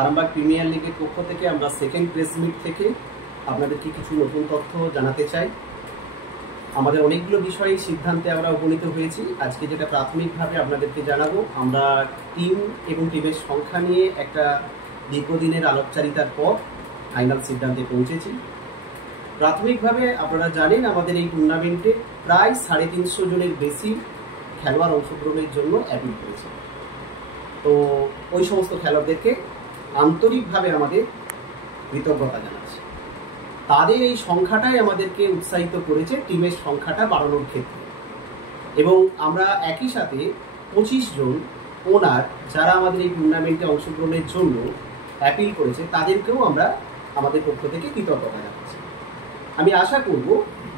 Arambagh premier লিগের পক্ষ থেকে আমরা সেকেন্ড প্রেস মিট থেকে আপনাদেরকে কিছু নতুন তথ্য জানাতে চাই। আমাদের অনেকগুলো বিষয়ে সিদ্ধান্তে আমরা উপনীত হয়েছি। আজকে যেটা প্রাথমিকভাবে আপনাদেরকে জানাবো, আমরা টিম এবং টিমের সংখ্যা নিয়ে একটা দীর্ঘদিনের আলোকচারিতার পর ফাইনাল সিদ্ধান্তে পৌঁছেছি। প্রাথমিকভাবে আপনারা জানেন আমাদের এই টুর্নামেন্টে প্রায় 350 জনের বেশি খেলোয়াড় অংশগ্রহণের জন্য অ্যাপিল করেছে। তো ওই সমস্ত খেলোয়াড়দেরকে আন্তরিকভাবে আমাদের কৃতজ্ঞতা জানাচ্ছি। তাদের এই সংখ্যাটাই আমাদেরকে উৎসাহিত করেছে টিমের সংখ্যাটা বাড়ানোর ক্ষেত্রে। এবং আমরা একই সাথে 25 জন ওনার যারা আমাদের এই টুর্নামেন্টে অংশগ্রহণের জন্য অ্যাপিল করেছে তাদেরকেও আমরা আমাদের পক্ষ থেকে কৃতজ্ঞতা জানাচ্ছি। আমি আশা করব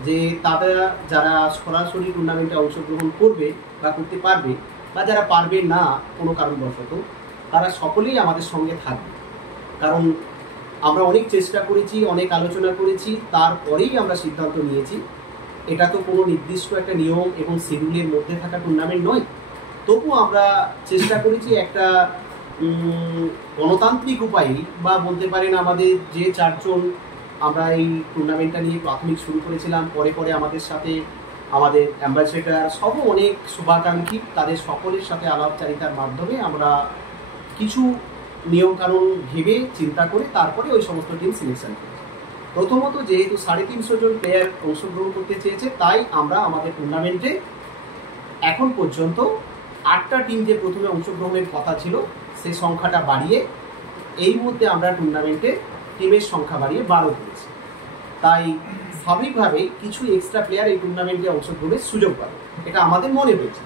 যে তারা যারা সরাসরি টুর্নামেন্টে অংশগ্রহণ করবে বা করতে পারবে বা যারা পারবে না কোনো কারণবশত, তারা সকলেই আমাদের সঙ্গে থাকবে। কারণ আমরা অনেক চেষ্টা করেছি, অনেক আলোচনা করেছি, তারপরেই আমরা সিদ্ধান্ত নিয়েছি। এটা তো কোনো নির্দিষ্ট একটা নিয়ম এবং শিডিউলের মধ্যে থাকা টুর্নামেন্ট নয়। তবুও আমরা চেষ্টা করেছি একটা গণতান্ত্রিক উপায়ে, বা বলতে পারেন আমাদের যে 4 জন আমরা এই টুর্নামেন্টটা নিয়ে প্রাথমিক শুরু করেছিলাম, পরে পরে আমাদের সাথে আমাদের অ্যাম্বাসেডার সহ অনেক শুভাকাঙ্ক্ষী, তাদের সকলের সাথে আলাপচারিতার মাধ্যমে আমরা কিছু নিয়মকানুন ভেবে চিন্তা করে তারপরে ওই সমস্ত টিম সিলেকশন করেছি। প্রথমত, যেহেতু 350 জন প্লেয়ার অংশগ্রহণ করতে চেয়েছে, তাই আমরা আমাদের টুর্নামেন্টে এখন পর্যন্ত 8টা টিম যে প্রথমে অংশগ্রহণের কথা ছিল সে সংখ্যাটা বাড়িয়ে এই মধ্যে আমরা টুর্নামেন্টে টিমের সংখ্যা বাড়িয়ে 12 করেছি। তাই স্বাভাবিকভাবে কিছু এক্সট্রা প্লেয়ার এই টুর্নামেন্টে অংশগ্রহণের সুযোগ পাবে, এটা আমাদের মনে হয়েছে।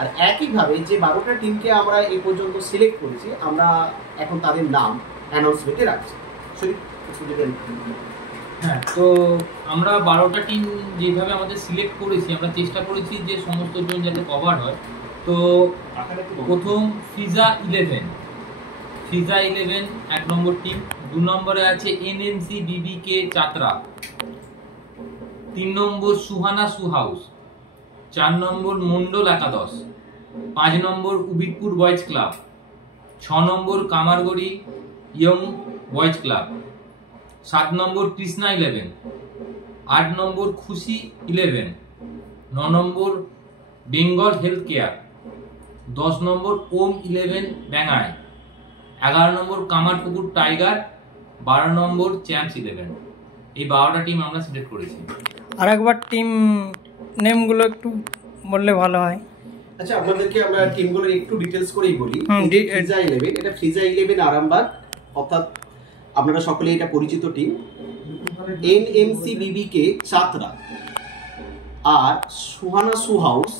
আর একইভাবে যে 12টা টিমকে আমরা এই পর্যন্ত সিলেক্ট করেছি, আমরা এখন তাদের নাম অ্যানাউন্সমেন্টে রাখছি। হ্যাঁ, তো আমরা 12টা টিম যেভাবে আমাদের সিলেক্ট করেছি, আমরা চেষ্টা করেছি যে সমস্ত জন যাতে কভার হয়। তো প্রথম ফিজা 11 1 নম্বর টিম। 2 নম্বরে আছে এনএমসি বিবিকে চাতরা। 3 নম্বর সুহানা সুহাউস। 4 নম্বর মন্ডল একাদশ। 5 নম্বর উবিদপুর বয়েজ ক্লাব। 6 নম্বর কামারগড়ি ইয়ং বয়েজ ক্লাব। 7 নম্বর কৃষ্ণা 11। 8 নম্বর খুশি 11। 9 নম্বর বেঙ্গল হেলথ কেয়ার। 10 নম্বর ওম 11 ব্যাঙ্গাই। 11 নম্বর কামারপুকুর টাইগার। 12 নম্বর চ্যাম্পস 11। এই 12টা টিম আমরা সিলেক্ট করেছি। আর একবার টিম নেমগুলো একটু বললে ভালো হয়। আচ্ছা, আপনাদেরকে আমরা টিমগুলোর একটু ডিটেলস করেই বলি। ফিজা 11, এটা ফিজা 11 আরামবাগ, অর্থাৎ আপনারা সকলে এটা পরিচিত টিম। এনএমসি বিবিকে চাতরা আর সুহানা সুহাউস,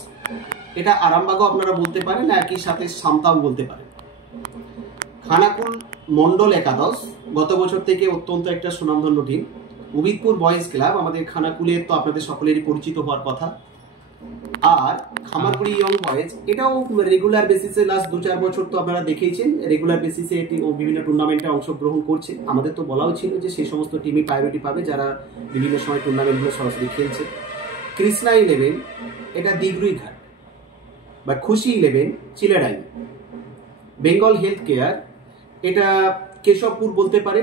এটা আরামবাগও আপনারা বলতে পারেন, একই সাথে সামতাও বলতে পারেন। খানাকুল মন্ডল একাদশ, গত বছর থেকে অত্যন্ত একটা সুনামধন্য টিম। উবিদপুর বয়েজ ক্লাব, আমাদের খানাকুলের তো আপনাদের সকলেরই পরিচিত হওয়ার কথা। আর খামারগুড়ি ইয়ং বয়েজ, এটাও রেগুলার বেসিসে লাস্ট 2-4 বছর তো আপনারা দেখেইছেন, রেগুলার বেসিসে এটি বিভিন্ন টুর্নামেন্টে অংশগ্রহণ করছে। আমাদের তো বলাও ছিল যে সেই সমস্ত টিমই প্রায়োরিটি পাবে যারা বিভিন্ন সময় টুর্নামেন্টগুলো সরাসরি খেলছে। কৃষ্ণা 11, এটা দিগরুই ঘাট বা খুশি 11 চিলেরাই। বেঙ্গল হেলথ কেয়ার, এটা কেশবপুর বলতে পারে,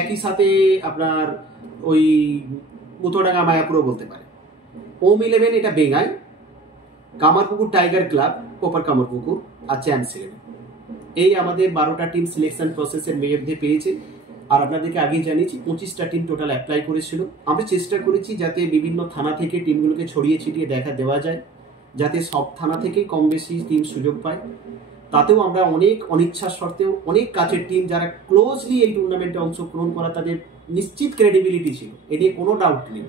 একই সাথে আপনার ওই উত্তরডাঙ্গা মায়াপুরও বলতে পারে। ওম 11, এটা বেঙ্গাই। কামারপুকুর টাইগার ক্লাব, কোপার কামারপুকুর, আর চ্যাম্পস 11। এই আমাদের 12টা টিম সিলেকশন প্রসেসের মধ্যে পেয়েছে। আর আপনাদেরকে আগেই জানিয়েছি 25টা টিম টোটাল অ্যাপ্লাই করেছিল। আমরা চেষ্টা করেছি যাতে বিভিন্ন থানা থেকে টিমগুলোকে ছড়িয়ে ছিটিয়ে দেওয়া যায়, যাতে সব থানা থেকেই কম বেশি টিম সুযোগ পায়। তাতেও আমরা অনেক অনিচ্ছার সত্ত্বেও অনেক কাছের টিম যারা ক্লোজলি এই টুর্নামেন্টে অংশগ্রহণ করা, তাদের নিশ্চিত ক্রেডিবিলিটি ছিল, এ নিয়ে কোনো ডাউট নেই।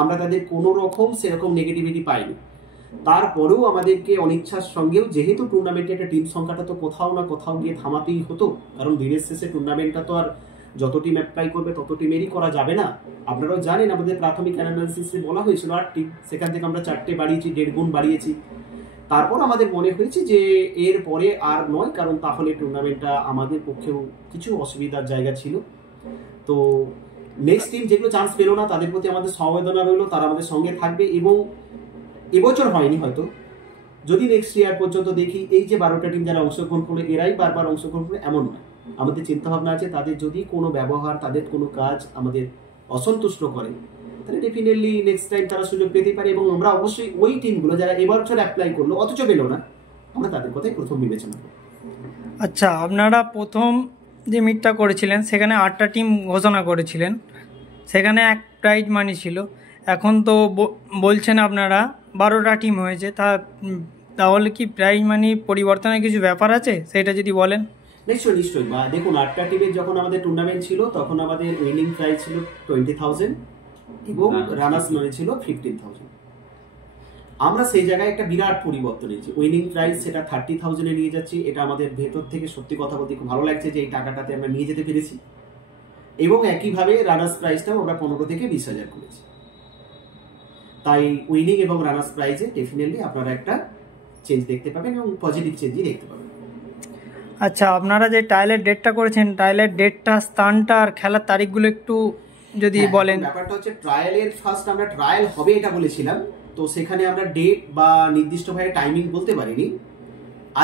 আমরা তাদের কোনো রকম সেরকম নেগেটিভিটি পাইনি। তারপরেও আমাদেরকে অনিচ্ছার সঙ্গেও, যেহেতু টুর্নামেন্টে একটা টিম সংখ্যাটা তো কোথাও না কোথাও গিয়ে থামাতেই হতো, কারণ দিনের শেষে টুর্নামেন্টটা তো আর যত টিম অ্যাপ্লাই করবে তত টিমেরই করা যাবে না। আপনারাও জানেন আমাদের প্রাথমিক অ্যানালাইসিসে বলা হয়েছিল 8 টিম, সেখান থেকে আমরা 4টে বাড়িয়েছি, 1.5 গুণ বাড়িয়েছি। তারপর আমাদের মনে হয়েছে যে এর পরে আর নয়, কারণ তাহলে টুর্নামেন্টটা আমাদের পক্ষেও কিছু অসুবিধার জায়গা ছিল। তো নেক্সট টিম যেগুলো চান্স পেলো না তাদের প্রতি আমাদের সমবেদনা রইল, তারা আমাদের সঙ্গে থাকবে। এবং এবছর হয়নি হয়তো, যদি নেক্সট ইয়ার পর্যন্ত দেখি এই যে 12টা টিম যারা অংশগ্রহণ করলে এরাই বারবার অংশগ্রহণ করে এমন নয়। আমাদের চিন্তাভাবনা আছে তাদের যদি কোনো ব্যবহার, তাদের কোনো কাজ আমাদের অসন্তুষ্ট করে, তাহলে ডেফিনেটলি নেক্সট টাইম তারা সুযোগ পেতে পারে। এবং আমরা অবশ্যই ওই টিমগুলো যারা এবছর অ্যাপ্লাই করলো অথচ পেলো না, আমরা তাদের কথাই প্রথম বিবেচনা করব। আচ্ছা, আপনারা প্রথম যে মিটটা করেছিলেন সেখানে 8টা টিম ঘোষণা করেছিলেন, সেখানে এক প্রাইজ মানি ছিল। এখন তো বলছেন আপনারা 12টা টিম হয়েছে, তাহলে কি প্রাইজ মানি পরিবর্তনের কিছু ব্যাপার আছে, সেটা যদি বলেন। নিশ্চয়ই। বা দেখুন, 8টা টিমের যখন আমাদের টুর্নামেন্ট ছিল তখন আমাদের উইনিং প্রাইজ ছিল 20,000 এবং রানার্স মানি ছিল 15,000। আমরা সেই জায়গায় একটা বিরাট পরিবর্তন এনেছি। উইনিং প্রাইজ সেটা 30,000-এ নিয়ে যাচ্ছি। এটা আমাদের ভেতর থেকে সত্যি কথা বলতে খুব ভালো লাগছে যে এই টাকাটাতে আমরা নিয়ে যেতে পেরেছি। এবং একইভাবে রানার্স প্রাইজটাও আমরা 15 থেকে 20,000 করেছি। তাই উইনিং এবং রানার্স প্রাইজে ডেফিনেটলি আপনারা একটা চেঞ্জ দেখতে পাবেন এবং পজিটিভ চেঞ্জই দেখতে পাবেন। আচ্ছা, আপনারা যে ট্রায়ালের ডেটটা করেছেন, ট্রায়ালের ডেটটা, স্থানটা আর খেলার তারিখগুলো একটু যদি বলেন। ব্যাপারটা হচ্ছে ট্রায়ালের ফার্স্ট আমরা ট্রায়াল হবে এটা বলেছিলাম, তো সেখানে আমরা ডেট বা নির্দিষ্টভাবে টাইমিং বলতে পারিনি।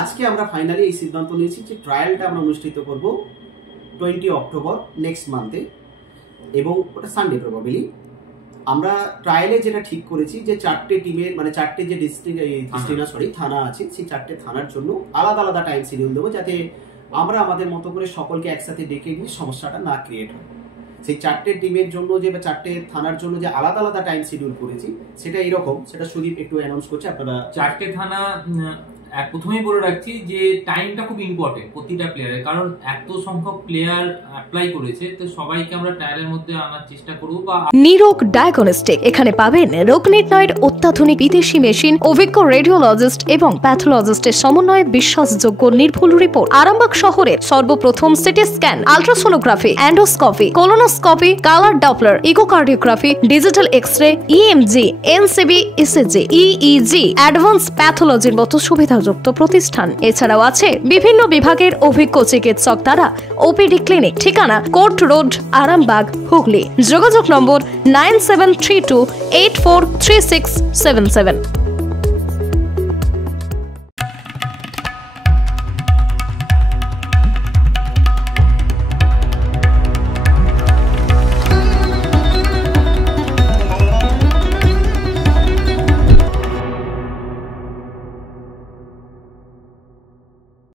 আজকে আমরা ফাইনালি এই সিদ্ধান্ত নিয়েছি যে ট্রায়ালটা আমরা অনুষ্ঠিত করব 20 অক্টোবর নেক্সট মান্থে, এবং ওটা সানডে প্রবাবলি। আমরা ট্রায়ালে যেটা ঠিক করেছি যে 4টে টিমের, মানে 4টে যে থানা আছে, সেই 4টে থানার জন্য আলাদা আলাদা টাইম শিডিউল দেবো, যাতে আমরা আমাদের মতো করে সকলকে একসাথে ডেকে নিয়ে সমস্যাটা না ক্রিয়েট হয়। সেই 4টে টিমের জন্য যে, বা 4টে থানার জন্য যে আলাদা আলাদা টাইম শিডিউল করেছি, সেটা এরকম, সেটা সুদীপ একটু অ্যানাউন্স করছে। আপনারা 4টে থানা, প্রথমেই বলে রাখছি যে টাইমটা খুব ইম্পর্টেন্ট প্রতিটা প্লেয়ারের, কারণ এত সংখ্যক প্লেয়ার অ্যাপ্লাই করেছে, তো সবাইকে আমরা ট্রায়ালের মধ্যে আনার চেষ্টা করব। বা নিরোগ ডায়াগনস্টিক, এখানে পাবেন রোগ নির্ণয়ের অত্যাধুনিক বিদেশি মেশিন, অভিজ্ঞ রেডিওলজিস্ট এবং প্যাথোলজিস্টের সমন্বয়ে বিশ্বাসযোগ্য নির্ভুল রিপোর্ট। আরামবাগ শহরের সর্বপ্রথম CT scan, ultrasonography, endoscopy, colonoscopy, colour Doppler, echocardiography, digital X ray, EMG, NCV, ECG, EEG, advance প্যাথোলজির মতো সুবিধাযুক্ত প্রতিষ্ঠান। এছাড়াও আছে বিভিন্ন বিভাগের অভিজ্ঞ চিকিৎসক দ্বারা ওপিডি ক্লিনিক। ঠিকানা কোর্ট রোড, আরামবাগ, হুগলি। যোগাযোগ নম্বর 9732843677।